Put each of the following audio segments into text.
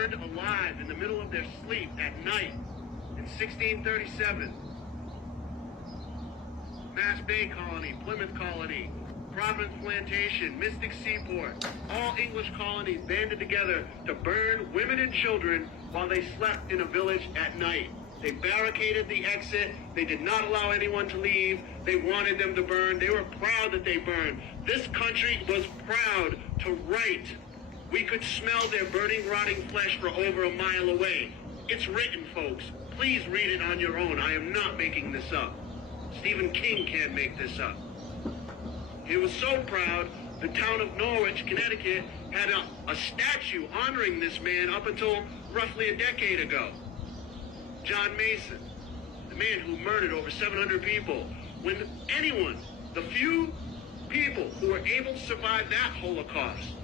burned alive in the middle of their sleep at night in 1637. Mass Bay Colony, Plymouth Colony, Providence Plantation, Mystic Seaport, all English colonies banded together to burn women and children while they slept in a village at night. They barricaded the exit. They did not allow anyone to leave. They wanted them to burn. They were proud that they burned. This country was proud to write. We could smell their burning, rotting flesh for over a mile away. It's written, folks. Please read it on your own. I am not making this up. Stephen King can't make this up. He was so proud, the town of Norwich, Connecticut, had a statue honoring this man up until roughly a decade ago. John Mason, the man who murdered over 700 people. When anyone, the few people who were able to survive that Holocaust,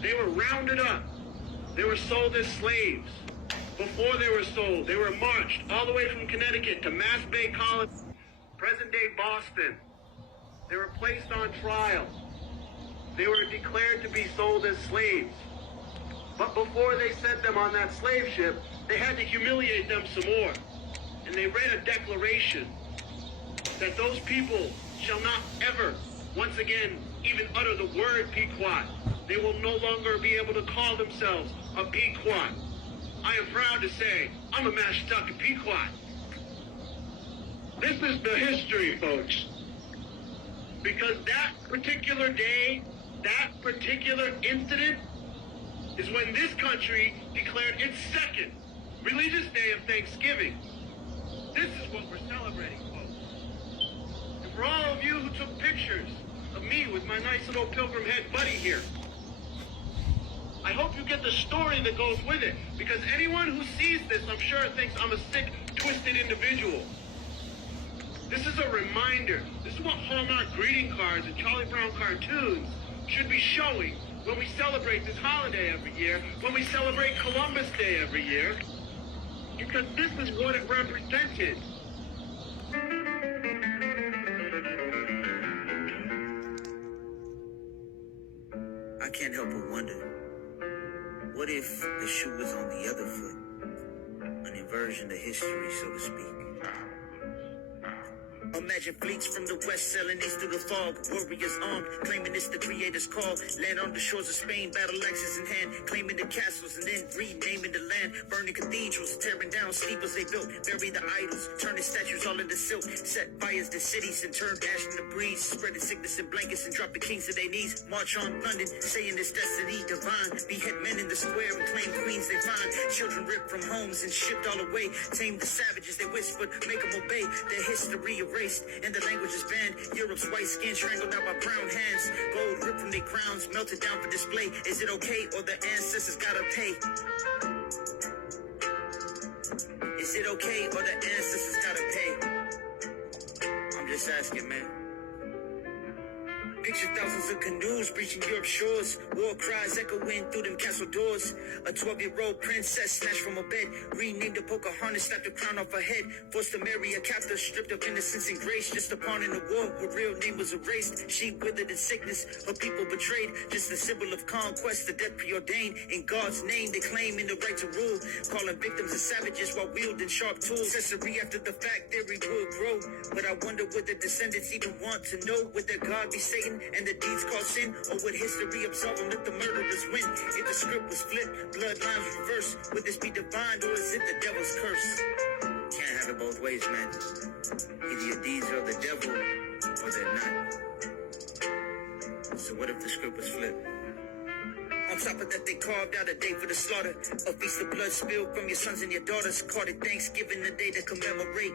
they were rounded up. They were sold as slaves. Before they were sold, they were marched all the way from Connecticut to Mass Bay Colony, present-day Boston. They were placed on trial. They were declared to be sold as slaves. But before they sent them on that slave ship, they had to humiliate them some more. And they read a declaration that those people shall not ever, once again, even utter the word Pequot. They will no longer be able to call themselves a Pequot. I am proud to say, I'm a Mashantucket Pequot. This is the history, folks. Because that particular day, that particular incident, is when this country declared its second religious day of Thanksgiving. This is what we're celebrating, folks. And for all of you who took pictures of me with my nice little pilgrim head buddy here, I hope you get the story that goes with it. Because anyone who sees this, I'm sure, thinks I'm a sick, twisted individual. This is a reminder. This is what Hallmark greeting cards and Charlie Brown cartoons should be showing when we celebrate this holiday every year, when we celebrate Columbus Day every year, because this is what it represented. I can't help but wonder, what if the shoe was on the other foot? An inversion of history, so to speak. Imagine fleets from the west sailing east through the fog. Warriors armed, claiming it's the creator's call. Land on the shores of Spain, battle axes in hand, claiming the castles and then renaming the land. Burning cathedrals, tearing down steeples they built. Bury the idols, turning statues all into silk. Set fires to cities and turn ash into breeze. Spreading sickness in blankets and dropping kings to their knees. March on London, saying it's destiny divine. Behead men in the square and claim queens they find. Children ripped from homes and shipped all away. Tame the savages they whispered, make them obey. Their history erased and the language is banned. Europe's white skin strangled out by brown hands. Gold ripped from their crowns, melted down for display. Is it okay or the ancestors gotta pay? Is it okay or the ancestors gotta pay? I'm just asking, man. Picture thousands of canoes breaching Europe's shores. War cries echoing through them castle doors. A 12-year-old princess snatched from a bed. Renamed a Pocahontas, slapped the crown off her head. Forced to marry a captor, stripped of innocence and grace. Just a pawn in the war, her real name was erased. She withered in sickness, her people betrayed. Just a symbol of conquest, the death preordained. In God's name, they claiming the right to rule. Calling victims of savages while wielding sharp tools. Accessory after the fact, theory will grow. But I wonder would the descendants even want to know? Would their God be Satan and the deeds called sin? Or would history absolve them if the murderers win? If the script was flipped, bloodlines reversed, would this be divine or is it the devil's curse? Can't have it both ways, man. Either your deeds are the devil or they're not. So what if the script was flipped? On top of that, they carved out a day for the slaughter. A feast of blood spilled from your sons and your daughters. Called it Thanksgiving, the day to commemorate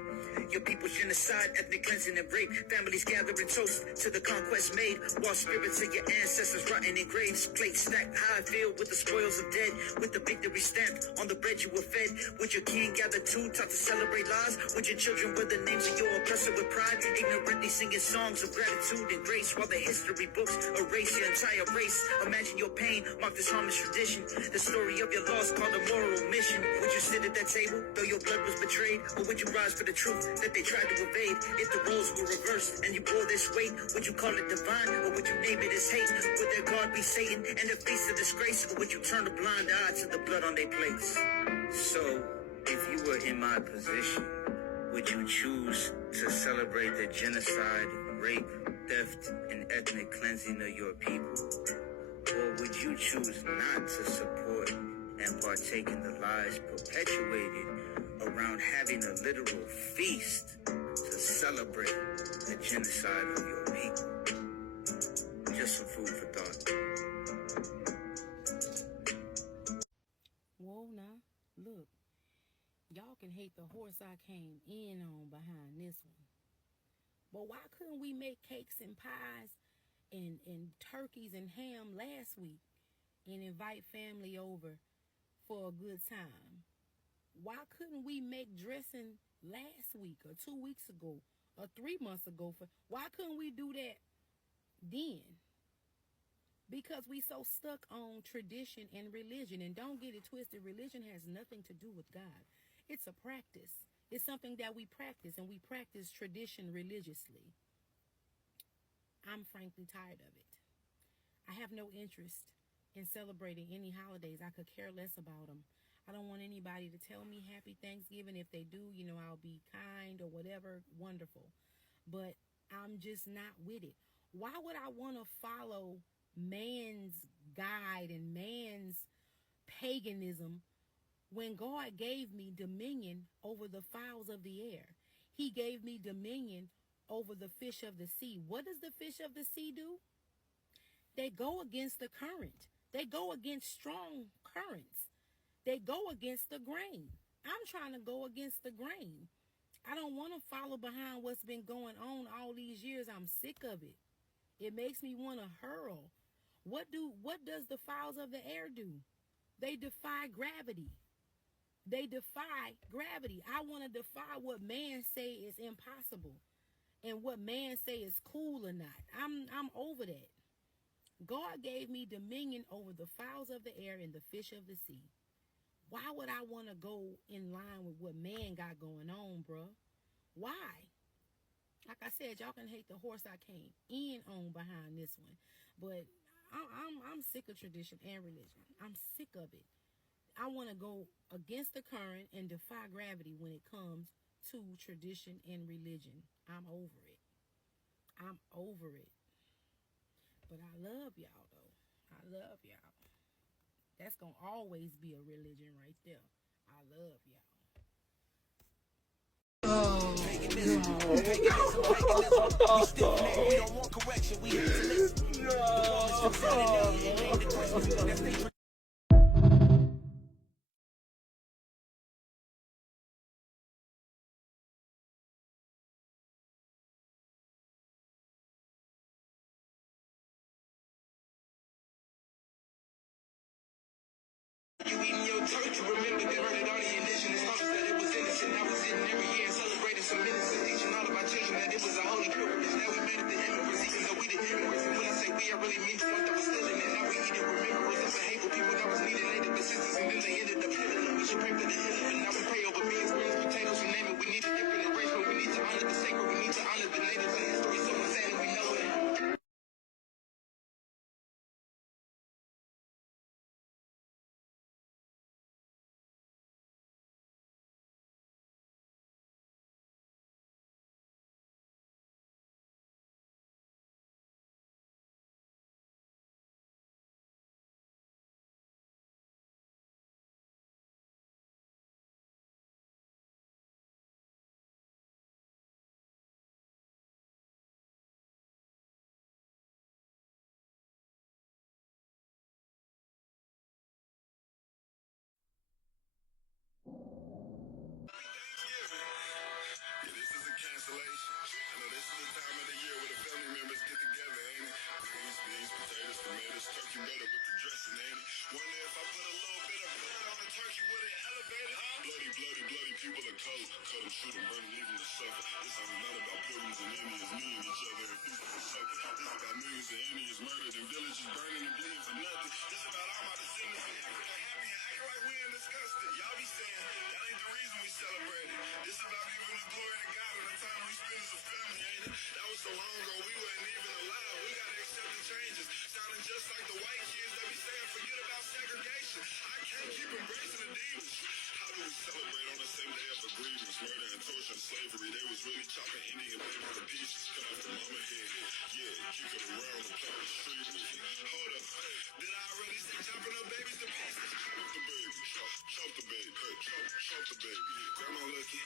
your people's genocide, ethnic cleansing and rape. Families gather and toast to the conquest made, while spirits of your ancestors rotting in graves. Plates stacked high, filled with the spoils of dead, with the victory stamped on the bread you were fed. Would your king gather too, taught to celebrate lies? Would your children wear the names of your oppressor with pride, ignorantly singing songs of gratitude and grace, while the history books erase your entire race? Imagine your pain mark this harmless tradition. The story of your loss called a moral mission. Would you sit at that table though your blood was betrayed, or would you rise for the truth that they tried to evade. If the roles were reversed and you bore this weight, would you call it divine or would you name it as hate? Would their God be Satan and their face a disgrace, or would you turn a blind eye to the blood on their plates? So, if you were in my position, would you choose to celebrate the genocide, rape, theft, and ethnic cleansing of your people? Or would you choose not to support and partake in the lies perpetuated around having a literal feast to celebrate the genocide of your people? Just some food for thought. Whoa, now, look. Y'all can hate the horse I came in on behind this one. But why couldn't we make cakes and pies and turkeys and ham last week and invite family over for a good time? Why couldn't we make dressing last week or 2 weeks ago or 3 months ago? Why couldn't we do that then? Because we so stuck on tradition and religion. And don't get it twisted, religion has nothing to do with God. It's a practice. It's something that we practice, and we practice tradition religiously. I'm frankly tired of it. I have no interest in celebrating any holidays. I could care less about them. I don't want anybody to tell me happy Thanksgiving. If they do, I'll be kind or whatever, wonderful. But I'm just not with it. Why would I want to follow man's guide and man's paganism when God gave me dominion over the fowls of the air? He gave me dominion over the fish of the sea. What does the fish of the sea do? They go against the current. They go against strong currents. They go against the grain. I'm trying to go against the grain. I don't want to follow behind what's been going on all these years. I'm sick of it. It makes me want to hurl. What does the fowls of the air do? They defy gravity. They defy gravity. I want to defy what man say is impossible and what man say is cool or not. I'm over that. God gave me dominion over the fowls of the air and the fish of the sea. Why would I want to go in line with what man got going on, bruh? Why? Like I said, y'all can hate the horse I came in on behind this one, but I'm sick of tradition and religion. I'm sick of it. I want to go against the current and defy gravity when it comes to tradition and religion. I'm over it. I'm over it. But I love y'all, though. I love y'all. That's going to always be a religion right there. I love y'all. We don't want correction. We need to listen. You eating your turkey, remember they murdered all the indigenous hunters, that it was innocent. I was sitting every year and celebrating some innocence, teaching all of my children that it was a holy privilege. Now we made it to immigrants, even though we the immigrants. And when I say we, I really mean the ones that was still in it. Now we eating remembrance of a hateful people that was needing native assistance, and then they ended up killing them. We should pray for the innocent. Now we pray over beans, greens, potatoes, you name it. We need a different arrangement. We need to honor the sacred. We need to honor the natives and history. Someone saying we know it. Yeah, this is a cancellation. I know this is the time of the year where the family members get together, ain't it? Greens, beans, potatoes, tomatoes, turkey butter with the dressing, ain't it? Wonder if I put a little bit of blood on the turkey, would it elevate it? Bloody, bloody, bloody people are cold. Cut them, shoot them, burn them, leave them to suffer. This song is not about pilgrims and Indians meeting each other and feasting for supper. This is about millions of Indians murdered and villages burning and bleeding for nothing. This is about all my descendants in Africa happy and acting like we ain't discussed it. Y'all be saying that ain't the reason we celebrate it. This It's about giving the glory to God and the time we spend as a family, ain't it? That was so long ago, we weren't even alive. We gotta accept the changes. Sounding just like the white kids that be saying, forget about segregation. I can't keep embracing the demons. How do we celebrate on the same day of the grievance, murder and torture and slavery? They was really chopping Indian babies to pieces, cut off the mama head. Yeah, kick it around and play on the street with it. Hold up, did I already say chopping up babies to pieces? Chop the baby, chop the baby, chop the baby. Grandma lucky,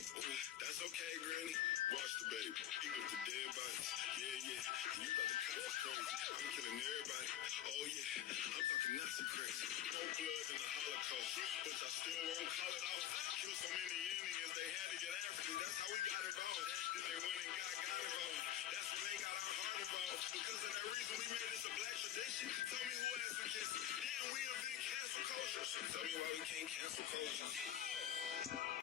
that's okay, granny. Watch the baby, eat up the dead bodies. Yeah, yeah, you thought the cops was crazy. I'm killing everybody. Oh yeah, I'm talking Nazi crazy. No blood in the Holocaust, but I still won't call it off. Kill so many Indians, they had to get African. That's how we got involved. Then they went and got involved. That's when they got our heart involved. Because of that reason, we made this a black tradition. Tell me who has been kissing. Then we invent cancel culture. Tell me why we can't cancel culture.